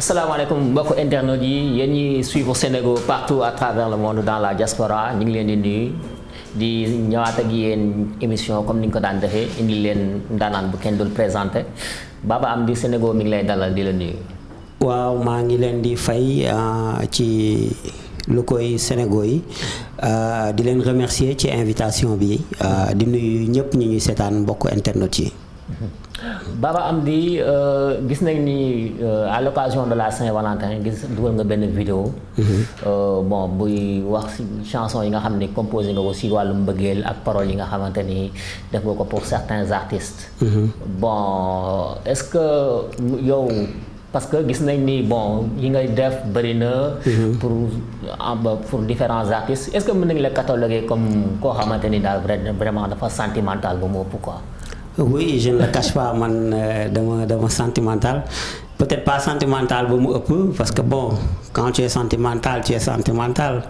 asalaamaaleykum mbokku internautes yi yéen ñi suivre Sénégo partout à travers le monde dans la diaspora ñu ngi leen di nuyu di ñëwaat ak yéen émission comme ni ñu ko daan defee indi leen ndaanaan bu kenn dul présenté Baba Amdy Sénégo mi ngi lay dalal di la nuyu. waaw maa ngi leen di fay ci lu koy Sénégo yi di leen remercier ci invitation bi di nuyu ñëpp ñi ñuy seetaan mbokku internautes yi. Baba Amdy gis nañ ni à l'occasion de la Saint-Valentin gis dugal nga benn vidéo bon buy wax chanson yi nga xam ne composé nga ko si wàllu mbëggeel ak paroles yi nga xamante ni def nga ko pour certains artistes. Bon est-ce que yow parce que gis nañ ni bon yi ngay def bëri na pour différents artistes est-ce que mën nañ la cataloguer comme koo xamante ni daal vraiment dafa sentimental ba mu ëpp quoi. Oui, je ne le cache pas, man, dama sentimental. Peut-être pas sentimental, parce que bon, quand tu es sentimental, tu es sentimental.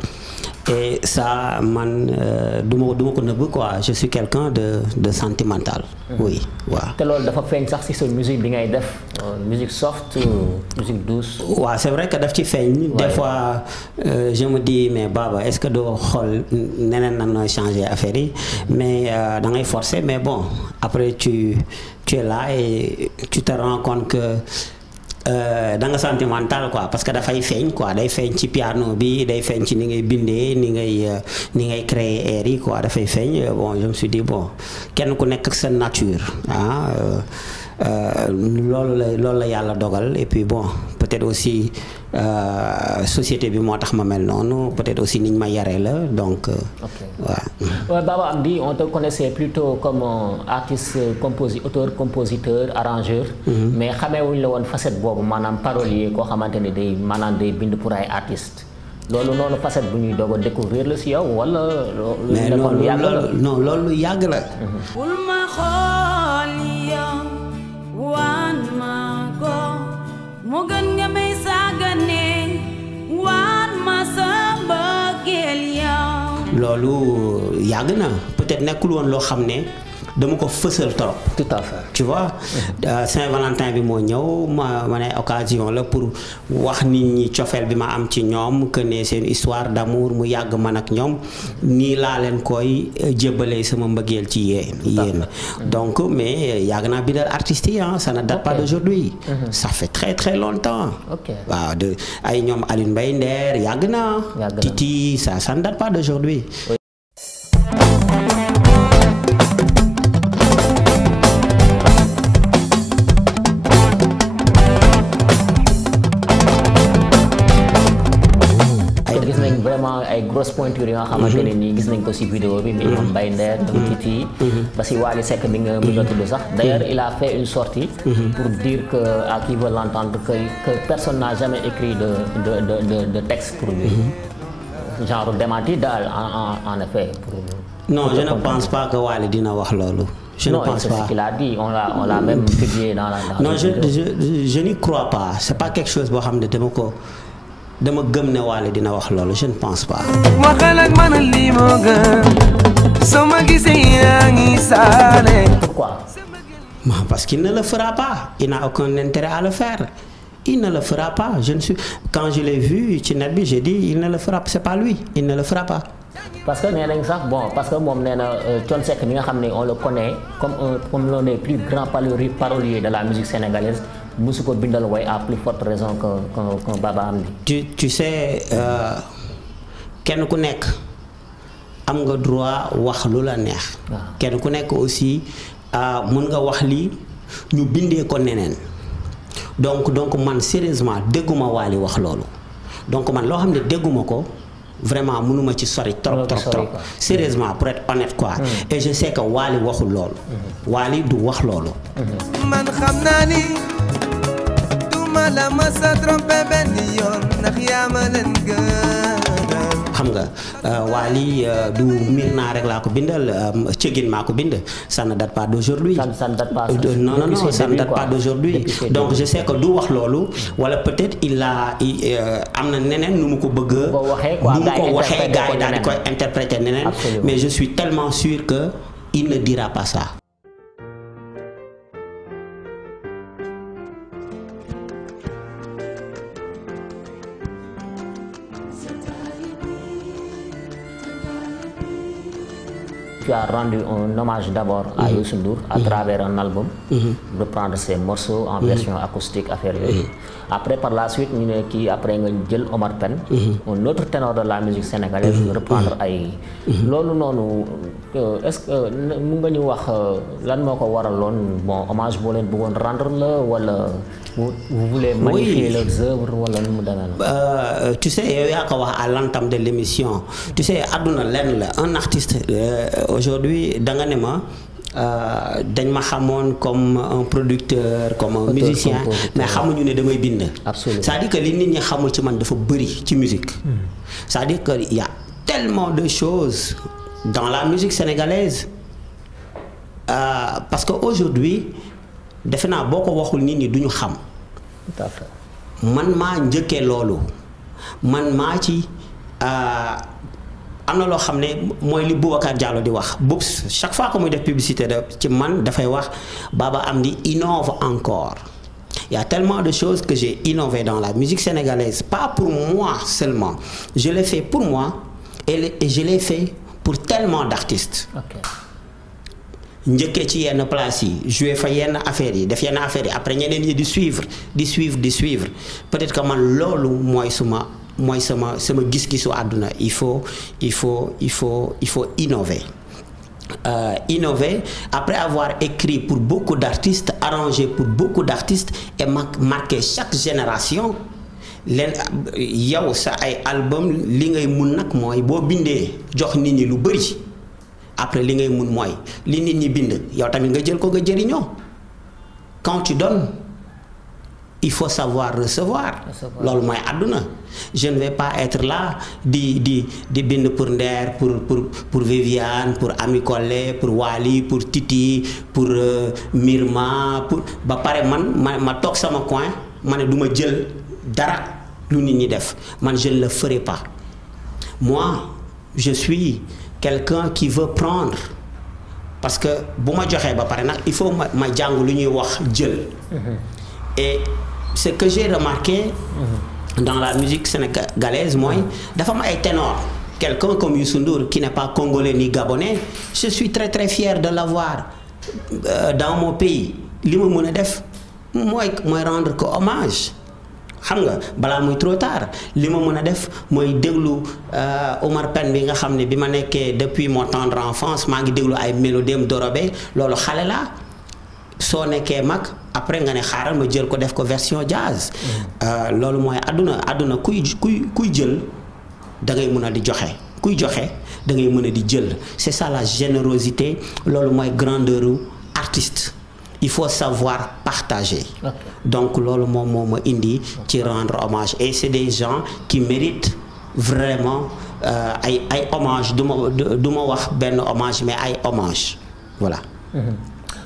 Et ça, man, quoi. Je suis quelqu'un de sentimental. Oui, voilà. Tu as fait une sorte de musique, musique soft ou musique douce? Ouais, c'est vrai que tu fais des fois, je me dis, mais Baba, est-ce que tu as changé l'affaire? Mais dans les forcés, mais bon, après tu es là et tu te rends compte que dans le sentimental quoi parce que dafay feeñ quoi day feeñ ci piano bi day feeñ ci ni ngay bindee ni ngay créer air yi quoi dafay feeñ bon je me suis dit bon kenn ku nekk ak sa nature loolu la yàlla dogal et puis bon peut-être aussi société bi moo tax ma mel noonu peut-être aussi niñ ma yaree la donc ouais, Baba Amdy on te connaissait plutôt comme artiste auteur compositeur arrangeur mais xamee wuñ la woon facette boobu maanaam parolier koo xamante ne day maanaam day bind pour ay artistes loolu noonu facette bu ñuy doog a découvrir la si yow wala mais non loolu yàgg la wan ma ko mu gën nga may sàggane wan ma sa mbëggeel yow loolu yàgg na peut-être nekkul woon loo xam ne dama ko fësal trop. Tout à fait. Tu vois Saint-Valentin bi moo ñëw ma ne occasion la pour wax nit ñi cofeel bi ma am ci ñoom que ne c'est une histoire d'amour mu yàgg man ak ñoom nii laa leen koy jébbalee sama mbëggeel ci yéen donc mais yàgg naa bindal artistes yi ça ne date pas d'aujourd'hui. Ça fait très très longtemps. waaw de ay ñoom Alioune Mbaye Nder yàgg na Titi ça ne date pas d'aujourd'hui. vraiment ay grosses pointures yi nga xamante ne nii gis nañ ko ci vidéo bi mi ñoom Mbaye Nder ñoom Titi ba ci Wally Seck mi nga tudd sax d'ailleurs il a fait une sortie pour dire que à qui veut l'entendre que personne n'a jamais écrit de texte pour lui genre démenti daal en effet pour non je ne pense pas que Wally dina wax loolu je ne pense pas. C'est ce qu'il a dit on l'a même publié dans non je n'y crois pas c'est pas quelque chose boo xam ne dama gëm ne Wally dina wax loolu je ne pense pas. Pourquoi? Parce qu'il ne le fera pas. Il n'a aucun intérêt à le faire. Il ne le fera pas. Quand je l'ai vu ci net bi j'ai dit il ne le fera pas. C'est pas lui. Il ne le fera pas. Parce que nee nañ sax bon parce que moom nee na Thione Seck mi nga xam ne on le connaît comme l'un des plus grands paroliers de la musique sénégalaise. musu ko bindal way à plus forte raison que Baba Amdy. tu sais kenn ku nekk am nga droit wax lu la neex. kenn ku nekk aussi mën nga wax lii ñu bindee ko neneen donc man sérieusement dégguma Wally wax loolu donc man loo xam ne dégguma ko vraiment mënuma ci sori trop sérieusement pour être honnête quoi. Et je sais que Wally waxul loolu. Wally du wax loolu. man xam naa ni. xam nga Wally du miir naa rek laa ko bindal cëgin maa ko bind ça ne date pas d'aujourd'hui. Ça ne date pas non ça ne date pas d'aujourd'hui donc je sais que du wax loolu wala peut-être am na neneen nu mu ko bëgg nu mu ko waxee gars yi daal di koy interpréter neneen mais je suis tellement sûr que il ne dira pas ça. tu as rendu un hommage d'abord à Youssou Ndour à travers un album, reprendre ses morceaux en version acoustique affaire yooyu. Après par la suite ñu ne kii après nga jël Omar Pène, un autre ténor de la musique sénégalaise, reprendre ay. loolu noonu est-ce que mu nga ñu wax lan moo ko waraloon bon hommage boo leen bëggoon rendre la wala vous voulez magnifier leurs œuvres wala nu mu demee. Tu sais yow yaa ko wax à l'entame de l'émission tu sais àdduna lenn la un artiste aujourd'hui da nga ne ma dañ ma xamoon comme un producteur comme un musicien mais xamuñu ne damay bind. Absolument. C'est-à-dire que li nit ñi xamul ci man dafa bëri ci musique. C'est-à-dire que il y a tellement de choses dans la musique sénégalaise parce que aujourd'hui defe naa boo ko waxul nit ñi duñu xam. Tout à fait. man maa njëkkee loolu man maa ci am na loo xam ne mooy li Boubacar Diallo di wax Boubs chaque fois que muy def publicité ci man dafay wax Baba Amdi innove encore. Il y a tellement de choses que j'ai innové dans la musique sénégalaise pas pour moi seulement je l'ai fait pour moi et je l'ai fait pour tellement d'artistes. Ok. njëkkee ci yenn place yi jouer fa yenn affaires yi def yenn affaires yi après ñeneen ñi di suivre peut-être que man loolu mooy sama gis-gisu àdduna il faut innover. Innover après avoir écrit pour beaucoup d'artistes arrangé pour beaucoup d'artistes et marqué chaque génération leen yow sa ay album li ngay mun nag mooy boo bindee jox nit ñi lu bari après li ngay mun mooy li nit ñi bind yow tamit nga jël ko nga jëriñoo quand tu donnes il faut savoir recevoir. loolu mooy àdduna je ne vais pas être là di bind pour Nder pour Viviane pour Ami Collé pour Wally pour Titi pour Myrma pour ba pare ma toog sama coin ma ne du ma jël dara lu nit ñi def man je ne le ferai pas moi je suis quelqu'un qui veut prendre parce que bu ma joxee ba pare nag il faut ma jàng lu ñuy wax jël. Et ce que j'ai remarqué dans la musique sénégalaise mooy dafa am ay ténor quelqu'un comme Youssou Ndour qui n'est pas congolais ni gabonais je suis très très fier de l'avoir dans mon pays li ma mën a def mooy rendre ko hommage. xam nga balaa muy trop tard li ma mën a def mooy déglu Omar Pène bi nga xam ne bi ma nekkee depuis mon tendre enfance maa ngi déglu ay mélodiem Dorobé loolu xale la soo nekkee mag après nga ne xaaral ma jël ko def ko version jazz. loolu mooy àdduna kuy jël da ngay mën a di joxe kuy joxe da ngay mën a di jël c'est ça la générosité loolu mooy grandeur artiste. Il faut savoir partager. Okay. Donc loolu moom moo ma indi ci rendre hommage et c'est des gens qui méritent vraiment ay hommage du ma wax benn hommage mais ay hommage voilà.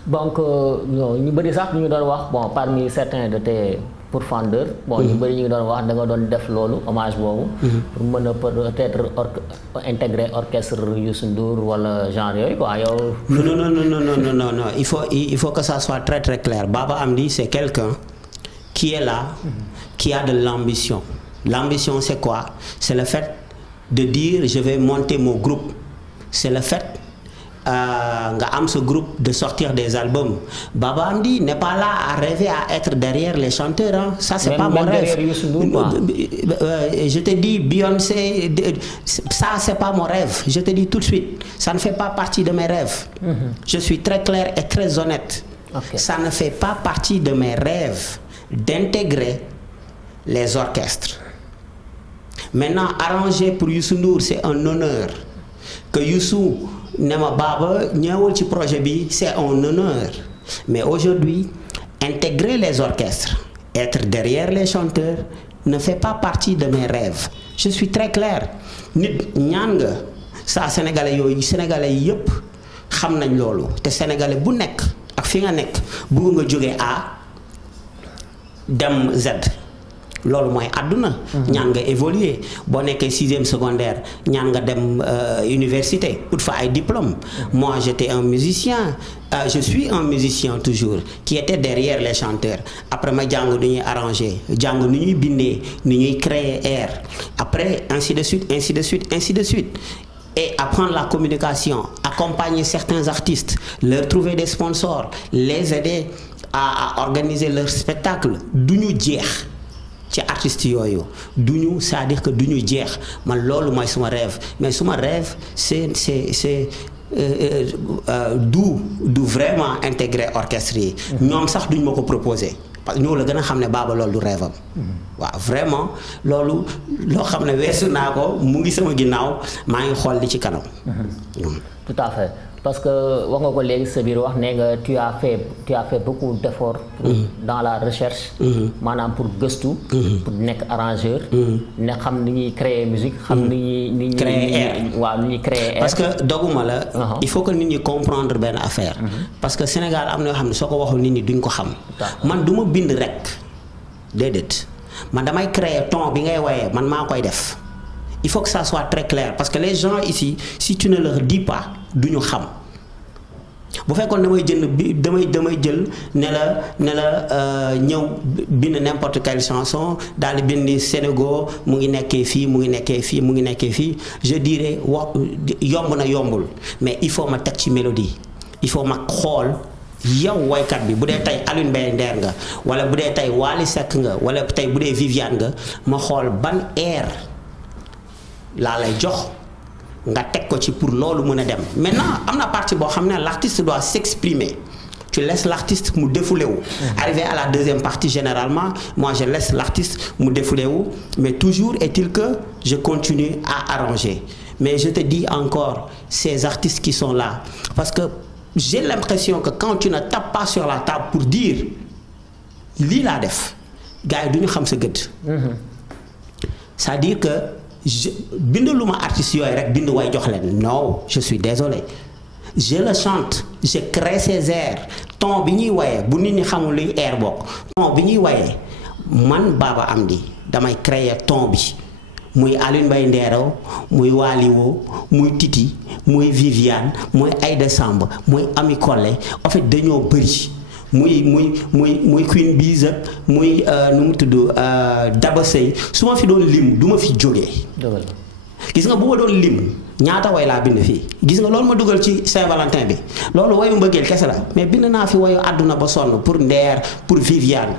Donc ñu bëri sax ñu ngi doon wax bon parmi certains de tes pourfendeurs bon ñu bëri ñu ngi doon wax da nga doon def loolu hommage boobu. pour mën a peut-être intégrer orchestre Youssou Ndour wala genre yooyu quoi yow. Non il faut que ça soit très très clair Baba Amdi c'est quelqu'un qui est là qui a de l'ambition. L'ambition c'est quoi? C'est le fait de dire je vais monter mon groupe. C'est le fait nga am ce groupe de sortir des albums. Baba Amdi n'est pas là à rêver à être derrière les chanteurs hein. Ça c'est pas mon rêve. Je te dis Beyoncé ça c'est pas mon rêve. Je te dis tout de suite ça ne fait pas partie de mes rêves. Je suis très clair et très honnête. Okay. Ça ne fait pas partie de mes rêves d'intégrer les orchestres. Maintenant arranger pour Youssou Ndour c'est un honneur. Que Youssou ne ma Baba ñëwul ci projet bi c'est un honneur mais aujourd'hui intégrer les orchestres être derrière les chanteurs ne fait pas partie de mes rêves. Je suis très clair nit ñaan nga saa sénégalais yëpp xam nañ loolu te sénégalais bu nekk ak fi nga nekk bëgg nga jógee A dem Z. loolu mooy àdduna. ñaan nga évoluer boo nekkee 6e secondaire ñaan nga dem université ut fa ay diplôme. Moi j'étais un musicien je suis un musicien toujours qui était derrière les chanteurs après ma jàng nu ñuy arranger jàng nu ñuy bindee nu ñuy créer air après ainsi de suite et apprendre la communication ak accompagner certains artistes, leur trouver des sponsors, les aider à organiser leur spectacle duñu jeex ci artistes yooyu duñu, c'est-à-dire que duñu jeex man loolu mooy suma rêve mais suma rêve c'est du vraiment intégrer orchestre yi ñoom sax duñ ma ko proposer parce que ñoo la gën a xam ne Baba loolu du rêve am waaw vraiment loolu loo xam ne weesu naa ko mu ngi sama ginnaaw maa ngi xool li ci kanam. Tout à fait parce que wax nga ko léegi sa biir wax ne nga tu as fait beaucoup d'efforts dans la recherche maanaam pour gëstu pour nekk arrangeur ne xam ni ñuy créer musique xam ni ñuy waaw ni ñuy créer parce que doguma la il faut que nit ñi comprendre benn affaire parce que Sénégal am na yoo xam ne soo ko waxul nit ñi duñ ko xam man du ma bind rek déedéet man damay créer ton bi ngay woyee man maa koy def. Il faut que ça soit très clair parce que les gens ici si tu ne leur dis pas duñu xam bu fekkoon damay jël ne la ñëw bind n'importe quelle chanson daal di bind Sénégal mu ngi nekkee fii je dirais yomb na yombul mais il faut ma teg ci mélodie il faut ma xool yow woykat bi bu dee tey Alioune Mbaye Nder nga wala bu dee tey Wally Seck nga wala tey bu dee Viviane nga ma xool ban air laa lay jox nga teg ko ci pour loolu mën a dem maintenant am na partie boo xam ne l'artiste doit s'exprimer tu laisses l'artiste mu défoulé wu arrivé à la deuxième partie généralement moi je laisse l'artiste mu défoulé wu mais toujours est-il que je continue à arranger mais je te dis encore ces artistes qui sont là parce que j'ai l'impression que quand tu ne tapes pas sur la table pour dire lii laa def gars yi du ñu xam sa gët c'est-à-dire que bindaluma artistes yooyu rek bind way jox leen non je suis désolé je le chante je crée ces airs ton bi ñuy woyee bu nit ñi xamul luy air bokk ton bi ñuy woyee man Baba Amdy damay créer ton bi muy Alioune Mbaye Nder muy Waliwoo muy Titi muy Viviane muy Aïda Samb muy Ami Collé en fait dañoo bëri muy Queen Biz ak muy nu mu tudd Daba Sey su ma fi doon lim du ma fi jógee. gis nga bu ma doon lim ñaata way laa bind fii gis nga loolu ma dugal ci Saint-Valentin bi loolu wayu mbëggeel kese la mais bind naa fi wayu àdduna ba sonn pour Nder pour Viviane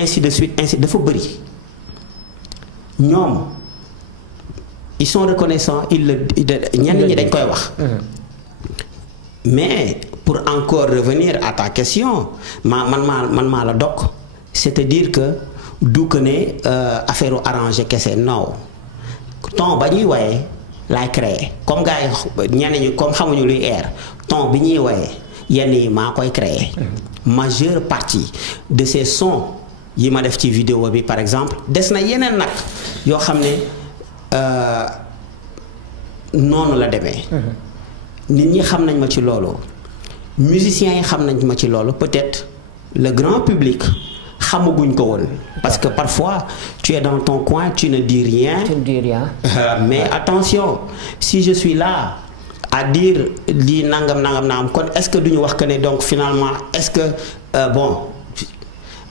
ainsi de suite dafa bëri ñoom ils sont reconnaissants ñenn ñi dañ koy wax. mais pour encore revenir à ta question man maa la dog c'est-à-dire que du que ne affaire arrangé kese non ton ba ñuy woyee laay créer comme gars yi ñenn ñi comme xamuñu luy air ton bi ñuy woyee yenn yi maa koy créer majeure partie de ces sons yi ma def ci vidéo bi par exemple des na yeneen nag yoo xam ne noonu la demee nit ñi xam nañ ma ci loolu musiciens yi xam nañ ma ci loolu peut-être le grand public xamaguñ ko woon parce que parfois tu es dans ton coin tu ne dis rien. Tu ne dis rien. Mais attention si je suis là à dire lii nangam kon est-ce que duñu wax que ne donc finalement est-ce que bon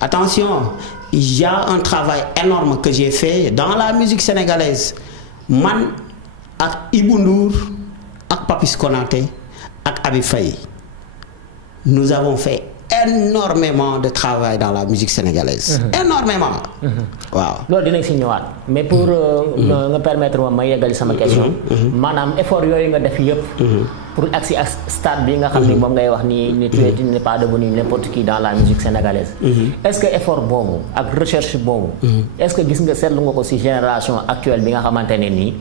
attention il y a un travail énorme que j'ai fait dans la musique sénégalaise man ak Ibou Ndour ak Papis Konaté ak Abi Faye nous avons fait énormément de travail dans la musique sénégalaise. Énormément. waaw loolu dinañ si ñëwaat mais pour nga permettre ma yeggali sama question. maanaam effort yooyu nga def yëpp. pour agsi ak stade bi nga xam ni moom ngay wax ni tu n'es pas devenu n'importe qui dans la musique sénégalaise. est-ce que effort boobu ak recherche boobu. est-ce que gis nga seetlu nga ko ci génération actuelle bi nga xamante ne nii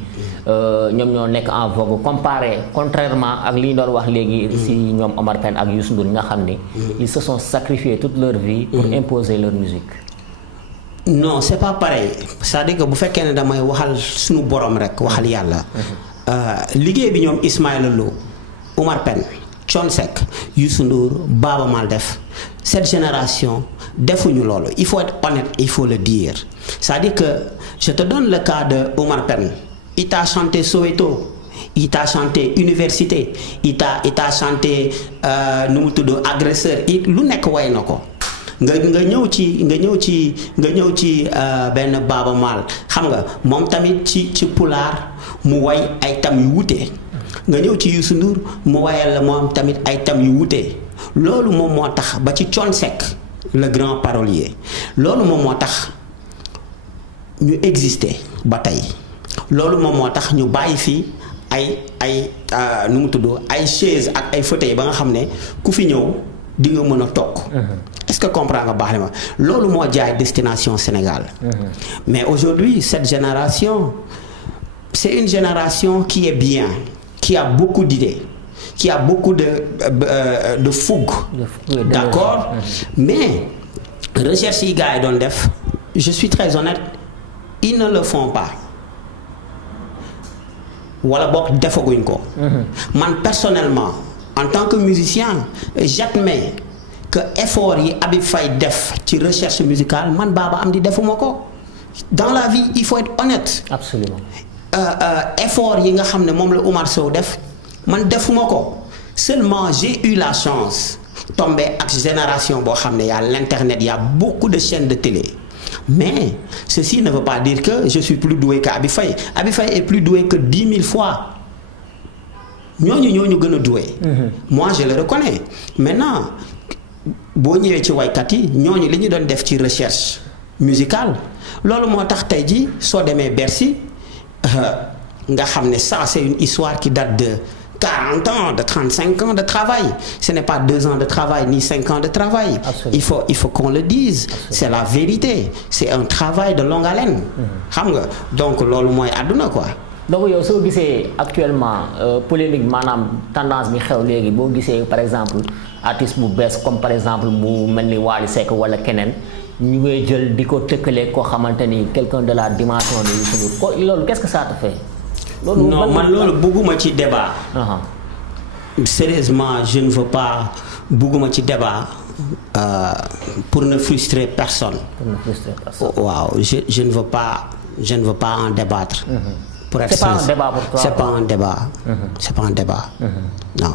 ñoom ñoo nekk en vogue contrairement ak li ñu doon wax léegi ci ñoom Omar Pène ak Youssou Ndour ñi nga xam ni. ils se sont sacrifiés toute leur vie. pour imposer leur musique. non c'est pas pareil c'est-à-dire que bu fekkee ne damay waxal suñu borom rek waxal yàlla. liggéey bi ñoom Ismaïla Lo Omar Pène Thione Seck Youssou Ndour Baaba Maal def cette génération defuñu loolu il faut être honnête il faut le dire c'est-à-dire que je te donne le cas de Omar Pène il t'a chanté Soweto il t'a chanté Université il t'a chanté nu mu tudd Agresseur lu nekk way na ko nga ñëw ci benn Baaba Maal xam nga moom tamit ci pulaar mu way ay tam yu wute nga ñëw ci Youssou Ndour mu wayal la moom tamit ay tam yu wute loolu moom moo tax ba ci Thione Seck le grand parolier loolu moom moo tax ñu exister ba tey loolu moom moo tax ñu bàyyi fii ay nu mu tudd ay chaise ak ay fauteuil ba nga xam ne ku fi ñëw di nga mën a toog. Est-ce que comprend nga baax na ma loolu moo jaay destination Sénégal. Mais aujourd'hui cette génération c'est une génération qui est bien qui a beaucoup d'idées qui a beaucoup de fougue. D'accord. Mais recherche yi gars yi doon def je suis très honnête ils ne le font pas. wala boog defaguñ ko. Man personnellement en tant que musicien j'admets que effort yi Habib Faye def ci recherche musicale man Baba Amdi defuma ko. Dans la vie il faut être honnête. Absolument. Effort yi nga xam ne moom la Oumar Sow def man defuma ko seulement j'ai eu la chance tomber ak génération boo xam ne y a l'internet y a beaucoup de chaînes de télé. Mais ceci ne veut pas dire que je suis plus doué que Habib Faye. Habib Faye est plus doué que 10 000 fois. ñooñu gën a doué. Moi je le reconnais. Maintenant boo ñëwee ci waykat yi ñooñu li ñu doon def ci recherche musicale loolu moo tax tey jii soo demee Bercy nga xam ne ça c'est une histoire qui date de 40 ans, de 35 ans de travail. Ce n'est pas 2 ans de travail ni 5 ans de travail. Absolument. Il faut qu'on le dise. Absolument. C'est la vérité. C'est un travail de longue haleine. Xam nga donc loolu mooy àdduna quoi. Donc yow soo gisee actuellement polémique maanaam tendance bi xew léegi boo gisee par exemple artiste bu bees comme par exemple bu mel ni Wally Seck wala keneen ñu ngay jël di ko tëkkale koo xamante ni quelqu'un de la dimension de Youssou Ndour ko loolu qu'est-ce que ça te fait? Non man loolu bëgguma ci débat. Sérieusement je ne veux pas bëgguma ci débat pour ne frustrer personne. Pour ne frustrer personne. Waaw je ne veux pas en débattre. Pour être c'est pas un débat pour toi. C'est pas un débat. C'est pas un débat. Non.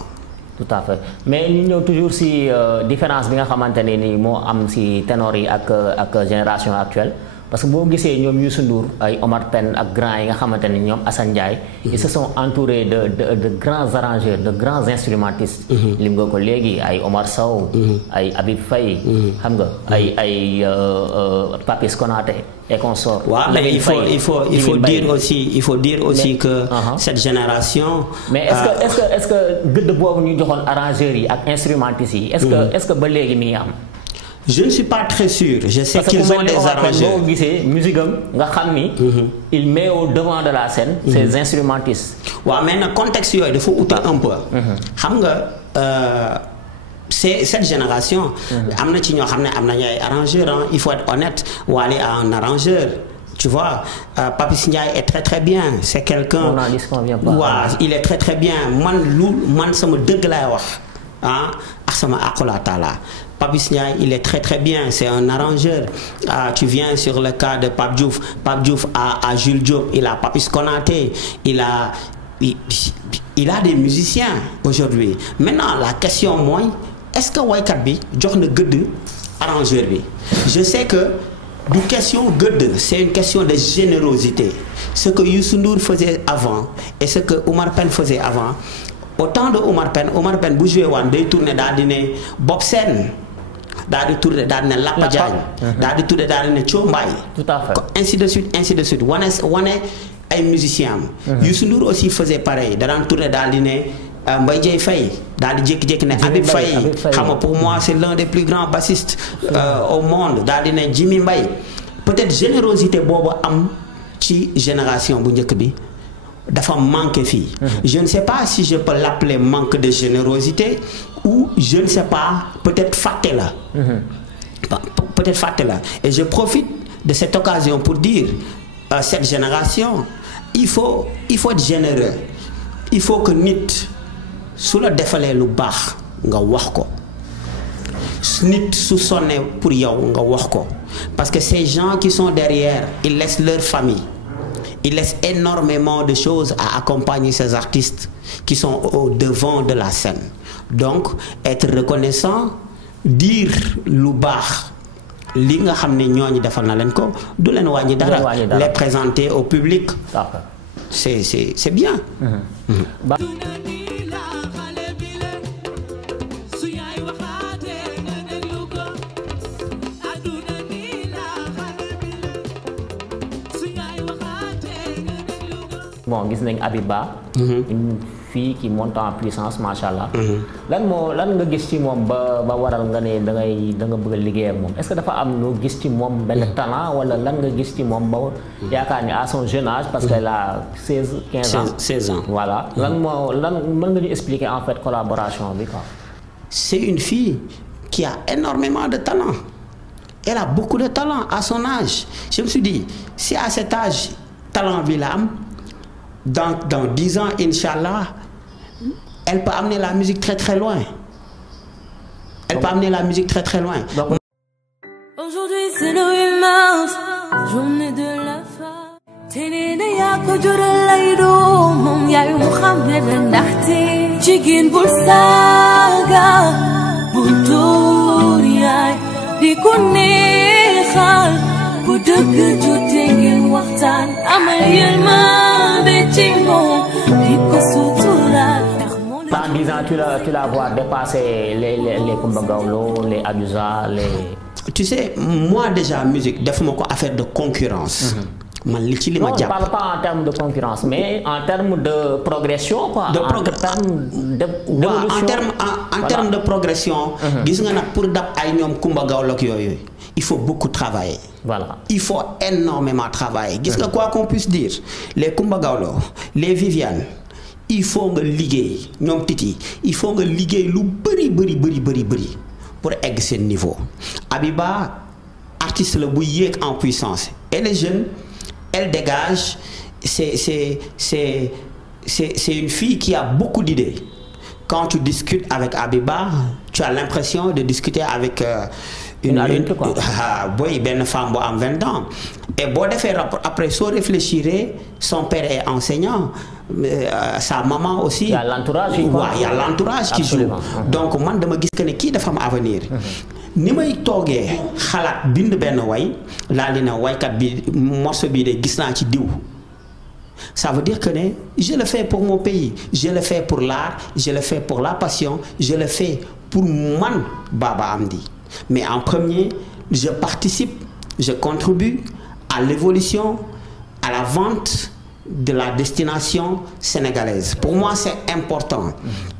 Tout à fait mais ñu ñëw toujours si différence bi nga xamante ne ni moo am si ténor yi ak génération actuelle. Parce que boo gisee ñoom Youssou Ndour ay Omar Pène ak grand yi nga xamante ne ñoom Assane Ndiaye ils se sont entourés de grands arrangeurs de grands instrumentistes. lim nga ko léegi ay Omar Sow. ay Habib Faye. xam nga ay Papis Konaté et consorts. waaw mais il faut dire aussi que cette génération. mais est-ce que gëdd boobu ñu joxoon arrangeurs yi ak instrumentistes yi. est-ce que ba léegi mi ngi am. Je ne suis pas très sûr. Je sais qu'ils ont des arrangeurs. Boo gisee musique am nga xam ni. il met au devant de la scène. ces instrumentistes. waaw mais nag contexte yooyu dafa ute un peu. xam nga c'est cette génération. am na ci ñoo xam ne am nañu ay arrangeurs il faut être honnête. Wally a un arrangeur. Tu vois, Papis Ndiaye est très très bien. C'est quelqu'un. waaw il est très très bien man sama dëgg laay wax ak sama aqula taala. Papis Ndiaye, il est très très bien, c'est un arrangeur. Tu viens sur le cas de Pape Diouf. Pape Diouf a Jules Diop, il a Papis Konaté, il a des musiciens aujourd'hui. Maintenant, la question mooy est-ce que waykat bi jox na gëdd arrangeur bi? Je sais que du question gëdd, c'est une question de générosité. Ce que Youssou Ndour faisait avant et ce que Oumar Pène faisait avant. Au temps de Oumar Pène bu joué waan day tourner daal di ne Bob Sen. daal di tourné daal di ne Lapa Diagne. daal di tourné daal di ne Thio Mbaye. Tout à fait. ainsi de suite wane ay musiciens am. Youssou Ndour aussi faisait pareil da daan tourné daal di ne Mbaye Dieye Faye daal di jékki-jékki ne Habib Faye xam nga pour moi c'est l'un des plus grands bassistes au monde daal di ne Jimmy Mbaye. Peut-être générosité boobu am ci génération bu njëkk bi dafa manqué fii. Je ne sais pas si je peux l'appeler manque de générosité ou je ne sais pas peut-être fàtte la. Peut-être fàtte la et je profite de cette occasion pour dire cette génération il faut être généreux. Il faut que nit su la defalee lu baax nga wax ko nit su sonnee pour yow nga wax ko parce que ces gens qui sont derrière ils laissent leur famille. Il laisse énormément de choses à accompagner ces artistes qui sont au devant de la scène. Donc être reconnaissant dire lu baax li nga xam ne ñooñu defal na leen ko du leen wàññi dara les présenter au public. c'est bien. Bon, gis nañ Abiba. Une fille qui monte en puissance, machallah. lan nga gis ci moom ba waral nga ne da nga bëgg a liggéey ak moom est-ce que dafa am loo gis ci moom benn talent wala lan nga gis ci moom ba yaakaar ni à son jeune âge parce qu'elle a 15 ans. 16 ans. Voilà. Lan mën nga ñu expliquer en fait collaboration bi quoi. C'est une fille qui a énormément de talent. Elle a beaucoup de talent à son âge. Je me suis dit, si à cet âge, talent bi la am, dans 10 ans, Inch'Allah, elle peut amener la musique très très loin. Elle peut amener la musique très très loin. Aujourd'hui c'est le 8 mars, journée de la femme. Tenene ya ko jural do mom yaay Muhammad ndaxte jigéen bul saaga bul dóor yaay di ko neexal bu dëgg jotee ngeen waxtaan amal yërmande ci moom di ko suturaal. En 10 ans, tu la vois dépasser les Coumba Gawlo, les Abuza, les... Tu sais, moi déjà, musique, defuma ko affaire de concurrence. Man li ci li ma non, je jàpp. parle pas en termes de concurrence, mais en termes de progression, quoi. En termes de progression, gis nga nag pour dab ay ñoom Coumba Gawlo ak yooyu, il faut beaucoup travailler. Voilà. Il faut énormément travailler. Gis nga quoi qu'on puisse dire, les Coumba Gawlo, les Viviane, il faut nga liggéey ñoom Titi, il faut nga liggéey lu bëri pour egg seen niveau. Abiba artiste la bu yéeg en puissance. Elle est jeune, elle dégage. C'est une fille qui a beaucoup d'idées. Quand tu discutes avec Abiba, tu as l'impression de discuter avec une femme qui a 20 ans. Et bon, après, si on réfléchirait, son père est enseignant, sa maman aussi. Il y a l'entourage qui joue. Il y a l'entourage qui joue. Donc, moi, je me dis que qui de femme à venir. Ni may toogee xalaat bind benn way laa li na waykat bi morceau bi de gis naa ci diw. Ça veut dire que je le fais pour mon pays, je le fais pour l'art, je le fais pour la passion, je le fais pour man Baba Hamdy. Mais en premier, je participe, je contribue à l'évolution, à la vente de la destination sénégalaise. Pour moi, c'est important.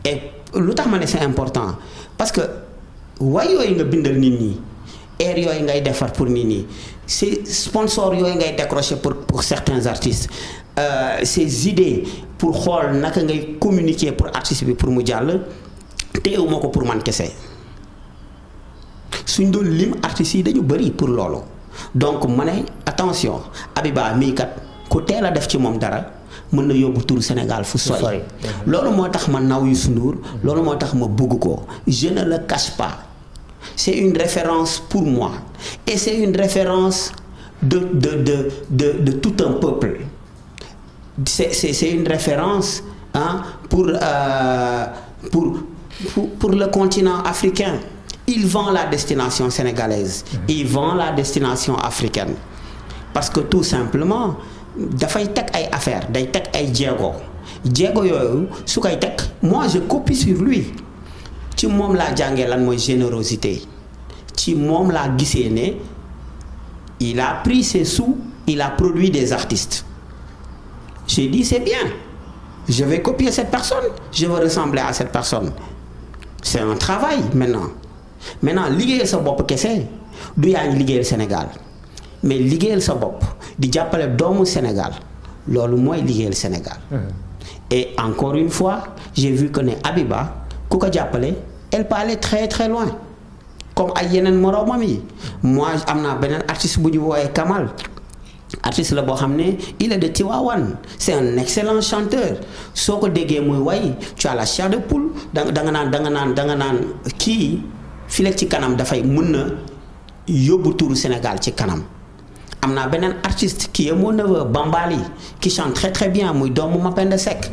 Et lu tax ma ne c'est important parce que way yooyu nga bindal nit ñi air yooyu ngay defar pour nit ñi c'est sponsor yooyu ngay décrocher pour certains artistes ces idées pour xool naka ngay communiquer pour artiste bi pour mu jàll téewuma ko pour man kese suñ doon lim artistes yi dañu bëri pour loolu donc ma ne attention Abiba mii kat ku teel a def ci moom dara mën na yóbbu turu Sénégal fu sori loolu moo tax ma naw Youssou Ndour loolu moo tax ma bëgg ko je ne le cache pas. C'est une référence pour moi. Et c'est une référence de tout un peuple. C'est une référence pour le continent africain. Il vend la destination sénégalaise. Il vend la destination africaine. Parce que tout simplement, dafay tek ay affaire, day tek ay djego. Djego yoyu, su kay tek, moi je copie sur lui. Ci mom la jangé lan moy générosité ci mom la gissé né il a pris ses sous, il a produit des artistes. J'ai dit c'est bien, je vais copier cette personne, je veux ressembler à cette personne. C'est un travail maintenant liggéeyal sa bop kessé du yaa ngi liggéeyal Sénégal mais liggéeyal sa bop di jappalé doomu Sénégal lolu moy liggéeyal Sénégal. Et encore une fois j'ai vu que Abiba ku ko jappalé elle peut aller très très loin comme ay yenen moromam yi. Moi amna benen artiste bu ñu woyé Kamal artiste la bo xamné il est de Tivaouane, c'est un excellent chanteur soko déggé muy way tu as la chair de poule da nga nan ki filé ci kanam da fay mëna yobbu touru Sénégal ci kanam. Amna benen artiste qui est mon neveu Bambali qui chante très très bien muy doomu Mapenda Seck.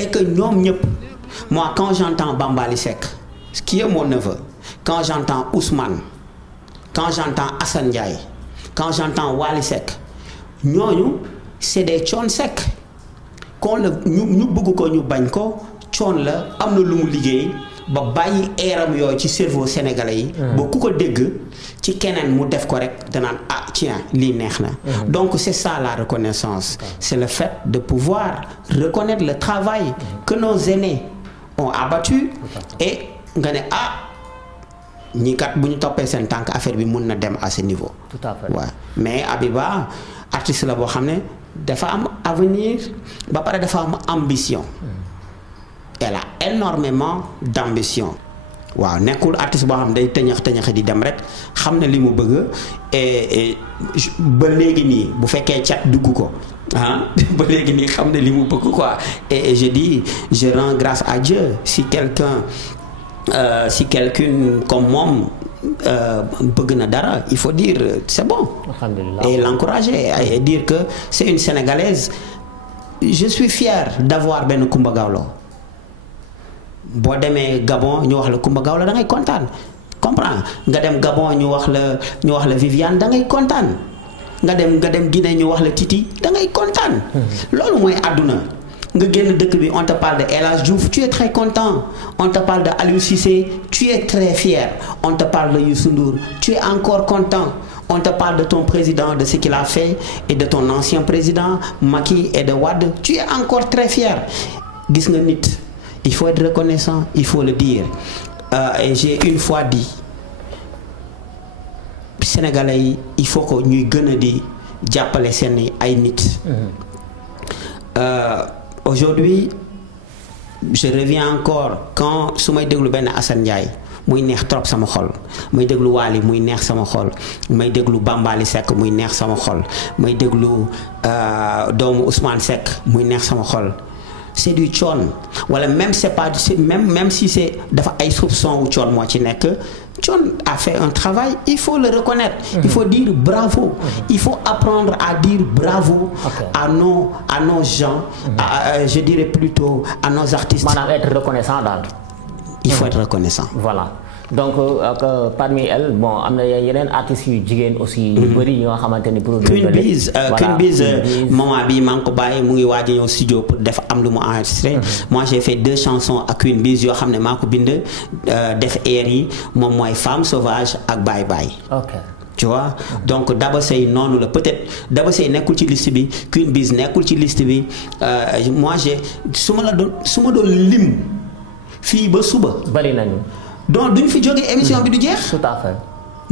Et que ñom ñep moi quand j'entends Bambaly Seck qui est mon neveu, quand j'entends Ousmane, quand j'entends Assane Ndiaye, quand j'entends Wally Seck, ñooñu c'est des Thione Seck kon la ñu bëgg ko ñu bañ ko Thione la am na lu mu liggéey ba bàyyi eeram yooyu ci cerveau sénégalais yi. ba ku ko dégg ci keneen mu def ko rek danaan ah tiens lii neex na. Donc c'est ça la reconnaissance. C'est le fait de pouvoir reconnaître le travail que nos aînés ont abattu et nga ne ah ñi kat bu ñu toppee seen tànk affaire bi mun na dem à ce niveau. Tout à fait. Ouais. Mais Abiba artiste la boo xam ne dafa am avenir ba pare dafa am ambition. Elle a énormément d'ambition. waaw nekkul artiste boo xam ne day tëñax di dem rek xam na li mu bëgg et ba léegi nii bu fekkee cat dugg ko ah ba léegi nii xam na li mu bëgg quoi et je dis je rends grâce à Dieu si quelqu'un comme moom bëgg na dara il faut dire c'est bon. Et l'encourager et dire que c'est une Sénégalaise. Je suis fier d'avoir benn Coumba Gawlo. boo demee Gabon ñu wax la Coumba Gawlo da ngay kontaan comprends nga dem Gabon ñu wax la Viviane da ngay kontaan nga dem Guinée ñu wax la Titi da ngay kontaan. loolu mooy àdduna nga génn dëkk bi on te parle de El Hadj Diouf tu es très content on te parle de Aliou Cissé tu es très fier on te parle de Youssou Ndour tu es encore content on te parle de ton président de ce qu'il a fait et de ton ancien président Macky et de Wade tu es encore très fier gis nga nit. Il faut être reconnaissant, il faut le dire. Et j'ai une fois dit, Sénégalais yi il faut que ñuy gën a di jàppale seen ay nit. Aujourd'hui je reviens encore quand su may déglu benn Assane Ndiaye muy neex trop sama xol may déglu Wally muy neex sama xol may déglu Bambaly Seck muy neex sama xol may déglu doomu Ousmane Seck muy neex sama xol. C'est du Thione wala même c'est pas même si c'est dafa ay soupçon wu Thione moo ci nekk Thione a fait un travail il faut le reconnaître. Il faut dire bravo. Il faut apprendre à dire bravo. à nos gens. Je dirais plutôt à nos artistes. maanaam être reconnaissant daal. Il faut être reconnaissant. Voilà. Donc parmi elles bon am na yeneen artistes yu jigéen aussi. yu bëri yoo xamante ni produit. Queen Biz moment bi maa ngi ko bàyyi mu ngi waaj a ñëw studio pour def am lu mu enregistré. Moi j'ai fait 2 chansons ak Queen Biz yoo xam ne maa ko bind def air yi moom mooy Femme Sauvage ak Bye Bye. Ok. Tu vois donc Daba Sey noonu la peut-être Daba Sey nekkul ci liste bi Queen Biz nekkul ci liste bi moi j'ai su ma doon lim fii ba suba. bari nañu. donc duñ fi jógee émission bi du jeex. Tout à fait.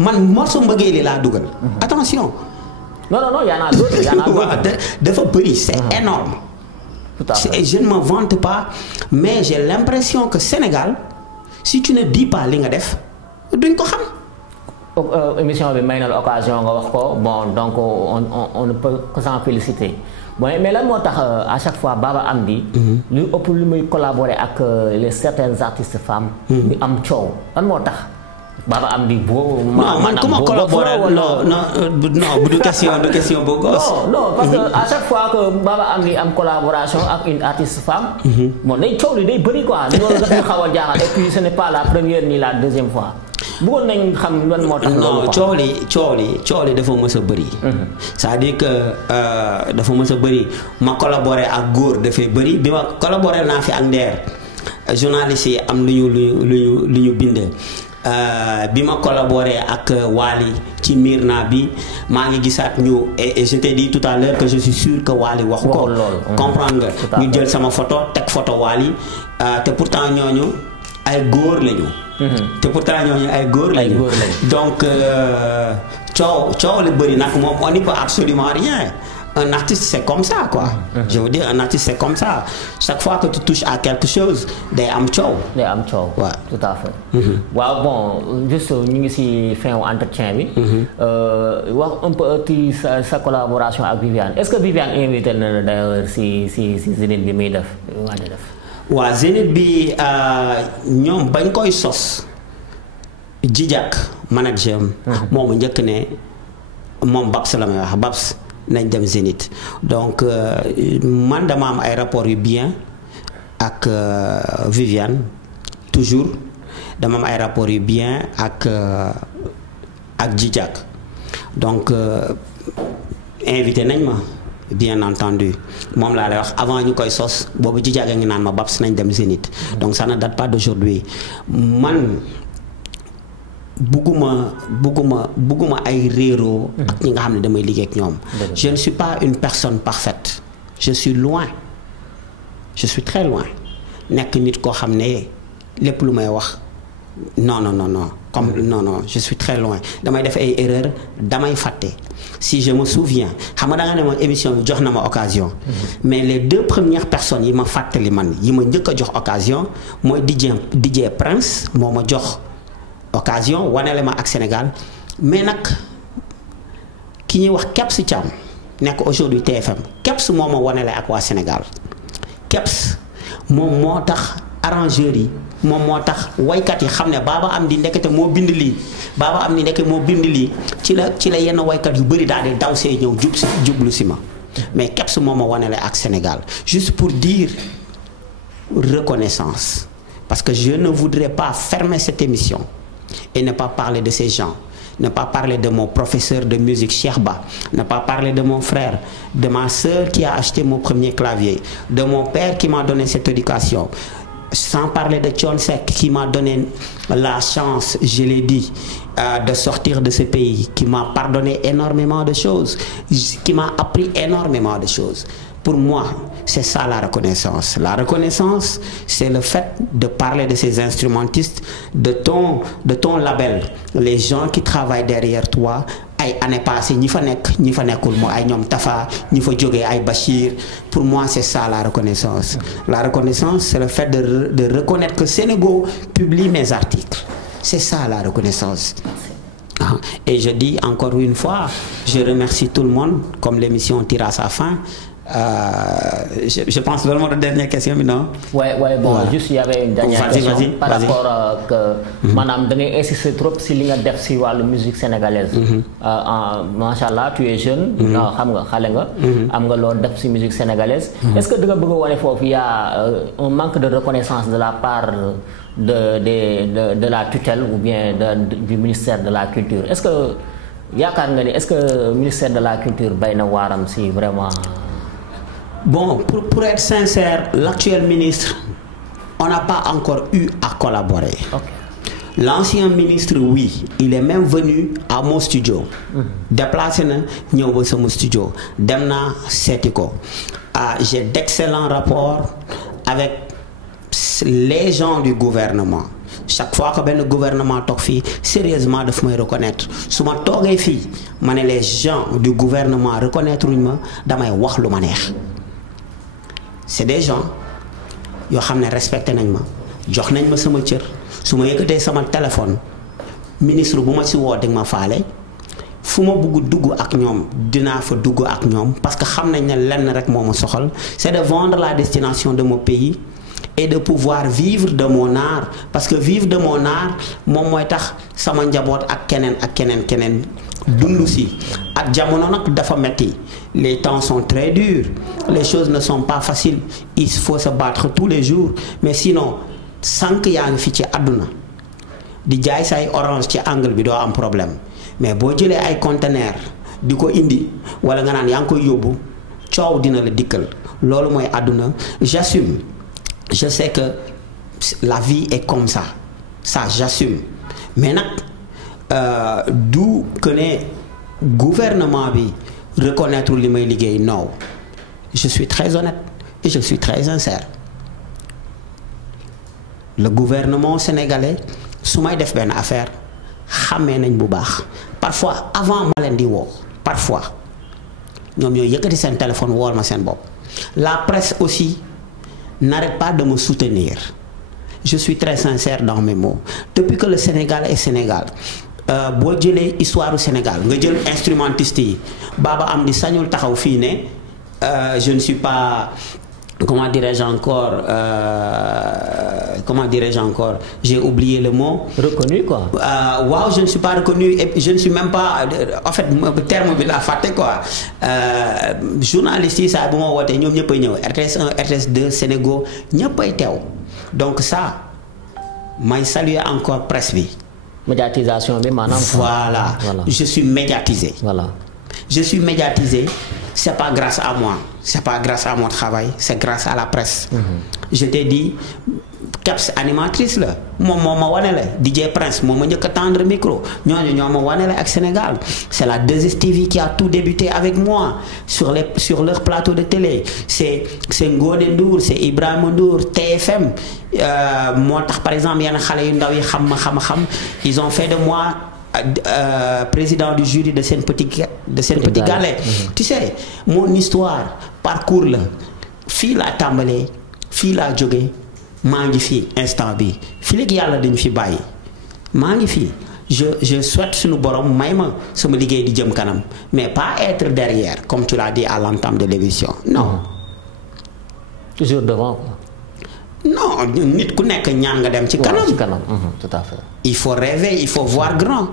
man morceau mbëggee li laa dugal. Attention. non y en a d'autres. dafa bëri c'est énorme. Tout à fait. Je ne me vante pas mais j'ai l'impression que Sénégal si tu ne dis pas li nga def duñ ko xam. Émission bi may na la occasion nga wax ko bon donc on ne peut que s'en féliciter. Bon mais lan moo tax à chaque fois Baba Amdy. lu ëpp lu muy collaborer ak les certaines artistes femmes. di am coow lan moo tax Baba Amdy boo. non man ku ma collaborer non du question boo gosse. non parce que à chaque fois que Baba Amdy am collaboration ak une artiste femme. bon day coow li day bëri quoi loolu daf ñu xaw a jaaxal et puis ce n'est pas la première ni la deuxième fois. bëggoon nañ xam lan moo tax. non coow li dafa mës a bëri. c'est-à-dire que dafa mës a bëri ma collaboré ak góor dafay bëri bi ma collaboré naa fi ak Nder journaliste yi am lu ñu bind. bi ma collaboré ak Wally ci Mirna bi maa ngi gisaat ñu et je t'ai dit tout à l'heure que je suis sûr que Wally waxu ko. comprendre nga ñu jël sama photo teg photo Wally te pourtant ñooñu ay góor lañu. te pourtant ñooñu ay góor lañu. donc coow la bëri nag moom on n'y peut absolument rien. Un artiste c'est comme ça quoi. Je veux dire un artiste c'est comme ça chaque fois que tu touches à quelque chose day am coow. waaw tout à fait. waaw bon juste ñu ngi ci fin wu entretien bi. wax un peu ci sa collaboration ak Viviane est-ce que Viviane invité na la d'ailleurs ci Zénith bi muy def waaj a def. waaw Zénith bi ñoom bañ koy sos Jijak manager moomu njëkk ne moom Babs la may wax Babs nañ dem Zénith donc man dama am ay rapport yu bien ak Viviane toujours dama am ay rapports yu bien ak Djidjack donc invité nañ ma bien entendu moom laa lay wax avant ñu koy sos boobu Djidjack a ngi naan ma Babs nañ dem Zénith donc ça ne date pas d'aujourd'hui man bugguma ay réeroo ak ñi nga xam ne damay liggéey ak ñoom. Je ne suis pas une personne parfaite je suis très loin nekk nit koo xam ne lépp lu may wax non je suis très loin damay def ay erreurs damay fàtte si je me souviens xam nga da nga ne ma émission bi jox na ma occasion mais les 2 premières personnes yi ma fàttali man yi ma njëkk a jox occasion mooy DJ Prince moo ma jox occasion wanele ma ak Sénégal mais nag ki ñuy wax Kebs Thiam nekk aujourd'hui TFM Kebs moo ma wanele ak waa Sénégal Kebs moom moo tax arrangeurs yi moom moo tax waykat yi xam ne Baba Amdy ndekete moo bind lii Baba Amdy ndekete moo bind lii ci la yenn waykat yu bëri daal di daw see ñëw jublu si ma mais Kebs moo ma wanele ak Sénégal juste pour dire reconnaissance parce que je ne voudrais pas fermer cette émission et ne pas parler de ces gens, ne pas parler de mon professeur de musique Cheikh Ba, ne pas parler de mon frère, de ma sœur qui a acheté mon premier clavier, de mon père qui m'a donné cette éducation, sans parler de Thione Seck qui m'a donné la chance, je l'ai dit, de sortir de ce pays, qui m'a pardonné énormément de choses, qui m'a appris énormément de choses. Pour moi, c'est ça la reconnaissance. La reconnaissance, c'est le fait de parler de ces instrumentistes, de ton label, les gens qui travaillent derrière toi. Ay année passée ñi fa nekkul mo ay ñom Tafa ñi fa jógee ay Bachir. Pour moi, c'est ça la reconnaissance. La reconnaissance, c'est le fait de reconnaître que Sénégal publie mes articles. C'est ça la reconnaissance. Et je dis encore une fois, je remercie tout le monde, comme l'émission tire à sa fin. Je pense vraiment la dernière question, non? Ouais, bon, juste il y avait une dernière question par rapport à que madame da ngay insister trop si li nga def si wàllu musique sénégalaise. Machallah, tu es jeune. xam nga xale nga. am nga loo def si musique sénégalaise. Est-ce que da nga bëgg a wane foofu il y a un manque de reconnaissance de la part de la tutelle ou bien du ministère de la culture? Est-ce que yaakaar nga ni est-ce que ministère de la culture bay na waaram si vraiment? Bon, pour être sincère, l'actuel ministre, on n'a pas encore eu à collaborer. Okay. L'ancien ministre, oui, il est même venu à mon studio. Déplacé na ñëw ba mon studio. Dem na seeti ko. J'ai d'excellents rapports avec les gens du gouvernement. Chaque fois que le gouvernement toog fii sérieusement daf may reconnaître su ma toogee fii ma ne les gens du gouvernement reconnaître uñ ma damay wax lu ma neex. C'est des gens yoo xam ne respecté nañ ma jox nañ ma sama cër su ma yëkkatee sama téléphone ministre bu ma si woo di ma faale fu ma bugg dugg ak ñoom dinaa fa dugg ak ñoom parce que xam nañ ne lenn rek moo ma soxal c'est de vendre la destination de mon pays et de pouvoir vivre de mon art parce que vivre de mon art moom mooy tax sama njaboot ak keneen dund si ak jamono nag dafa metti les temps sont très durs les choses ne sont pas faciles il faut se battre tous les jours mais sinon sànq yaa ngi fi ci àdduna di jaay say orange ci angle bi doo am problème mais boo jëlee ay conteneur di ko indi wala nga naan yaa ngi koy yóbbu coow dina la dikkal loolu mooy àdduna j'assume je sais que la vie est comme ça j'assume mais nag du que ne gouvernement bi reconnaître li may liggéey non je suis très honnête et je suis très sincère le gouvernement sénégalais su may def benn affaire xàmmee nañ bu baax parfois avant ma leen di woo parfois ñoom ñooy yëkkati seen téléphone wool ma seen bopp la presse aussi n'arrête pas de me soutenir je suis très sincère dans mes mots depuis que le Sénégal est Sénégal boo jëlee histoire du Sénégal nga jël instrumentiste yi Baba Amdy sañul taxaw fii ne je ne suis pas comment dirais-je encore, j'ai oublié le mot. Reconnu quoi. Waaw, je ne suis pas reconnu et je ne suis même pas en fait terme bi laa fàtte quoi. Journaliste yi saa bu ma wootee ñoom ñëppay ñëw RTS 1 RTS 2 Sénégal ñëppay teew donc ça may saluer encore presse bi. Médiatisation bi maanaam. Voilà. Je suis médiatisé. Voilà. Je suis médiatisé, c'est pas grâce à moi, c'est pas grâce à mon travail, c'est grâce à la presse. Je t'ai dit, Kebs animatrice la moom moo ma wane la DJ Prince moo ma njëkk a tendre micro ñooñu ñoo ma wane la ak Sénégal. C'est la 2STV qui a tout débuté avec moi sur leur plateau de télé. C'est Ngone Ndour, c'est Ibrahima Ndour, TFM. Moo tax par exemple yenn xale yu ndaw yi xam ils ont fait de moi président du jury de Sen Petit Gallé. Tu sais mon histoire parcours la fii laa tàmbalee fii laa jógee maa ngi fii instant bi fii léegi yàlla dañu fi bàyyi maa ngi fii je souhaite suñu borom may ma sama liggéey di jëm kanam mais pas être derrière comme tu l'as dit à l'entame de l'émission non. Toujours devant quoi. Non, nit ku nekk ñaan nga dem ci kanam. Tout à fait. Il faut rêver, il faut voir grand.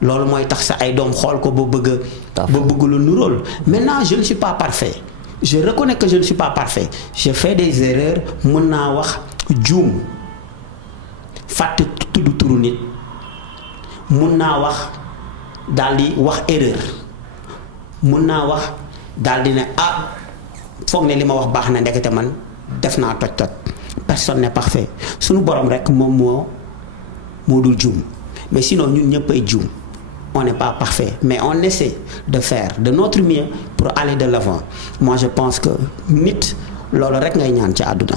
Loolu mooy tax sa ay doom xool ko ba bëgg lu nuróol. Maintenant, je ne suis pas parfait. Je reconnais que je ne suis pas parfait. Je fais des erreurs, mën naa wax juum. Fàtte tudd turu nit. Mën naa wax daldi wax erreur. Mën naa wax daldi ne foog ne li ma wax baax na ndekete man def naa toj. Personne n'est parfait suñu borom rek moom moo dul juum mais sinon ñun ñëpp ay juum on n'est pas parfait mais on essaie de faire de notre mieux pour aller de l'avant. Moi je pense que nit loolu rek ngay ñaan ci àdduna.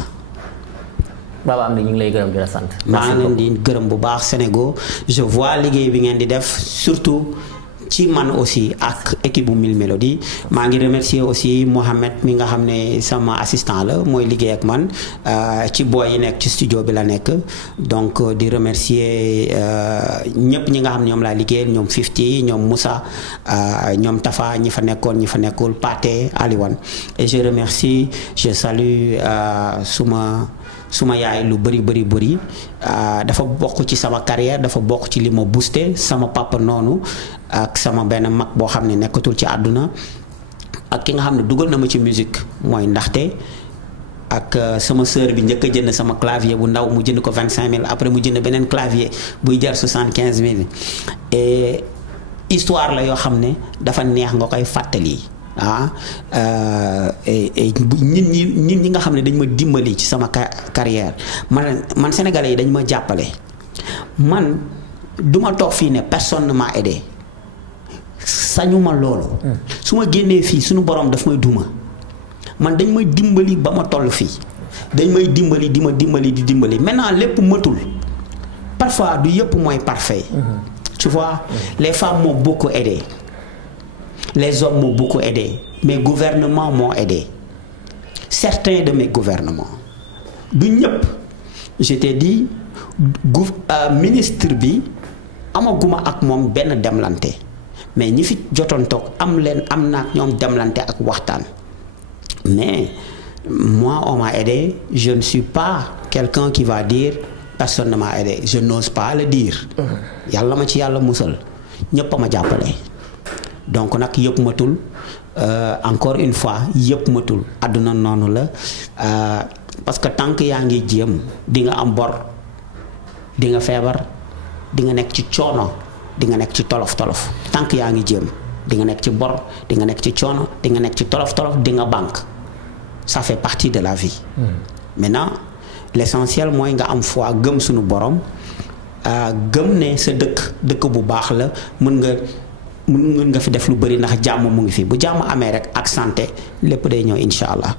Baba Amdy ñu ngi lay gërëm di la sant. maa ngi leen di gërëm bu baax Sénégal je vois liggéey bi ngeen di def surtout ci man aussi ak équipe bu Mille Mélodies maa ngi remercier aussi Mohamed mi nga xam ne sama assistant la mooy liggéey ak man ci boy yi nekk ci studio bi la nekk donc di remercier ñëpp ñi nga xam ne ñoom laa liggéeyal ñoom 50 ñoom Moussa ñoom Tafa ñi fa nekkoon ñi fa nekkul Pathé Aliwan et je remercie je salue suma yaay lu bëri dafa bokk ci sama carrière dafa bokk ci li ma boosté sama papa noonu ak sama benn mag boo xam ne nekkatul ci àdduna ak ki nga xam ne dugal na ma ci musique mooy ndaxte ak sama sœur bi njëkk a jënd sama clavier bu ndaw mu jënd ko 25000 après mu jënd beneen clavier buy jar 75000 et histoire la yoo xam ne dafa neex nga koy fàttali. nit ñi nga xam ne dañ ma dimbali ci sama carrière man sénégalais yi dañ ma jàppale man duma toog fii ne personne ne m'a aidé sañuma loolu su ma génnee fii suñu borom daf may duma man dañ may dimbali ba ma toll fii dañ may dimbali di ma dimbali maintenant lépp matul parfois du yëpp mooy parfait tu vois les femmes m'ont beaucoup aidé. Les hommes m'ont beaucoup aidé. Mes gouvernements m'ont aidé. Certains de mes gouvernements. Du ñëpp. Je t'ai dit ministre bi amaguma ak moom benn demlante mais ñi fi jotoon toog am naa ak ñoom demlante ak waxtaan mais moi on m'a aidé je ne suis pas quelqu'un qui va dire personne ne m'a aidé je n'ose pas le dire. Yàlla ma ci yàlla musal ñëpp a ma jàppale. Donc nag yëpp matul encore une fois yëpp matul àdduna noonu la parce que tant que yaa ngi jéem di nga am bor di nga feebar di nga nekk ci coono di nga nekk ci tolof tant que yaa ngi jéem di nga nekk ci bor di nga nekk ci coono di nga nekk ci tolof di nga banque ça fait partie de la vie. Maintenant l'essentiel mooy nga am foi gëm suñu borom gëm ne sa dëkk bu baax la mën nga fi def lu bari ndax jàmm mu ngi fi bu jàmm amee rek ak santé lépp day ñëw incha allah.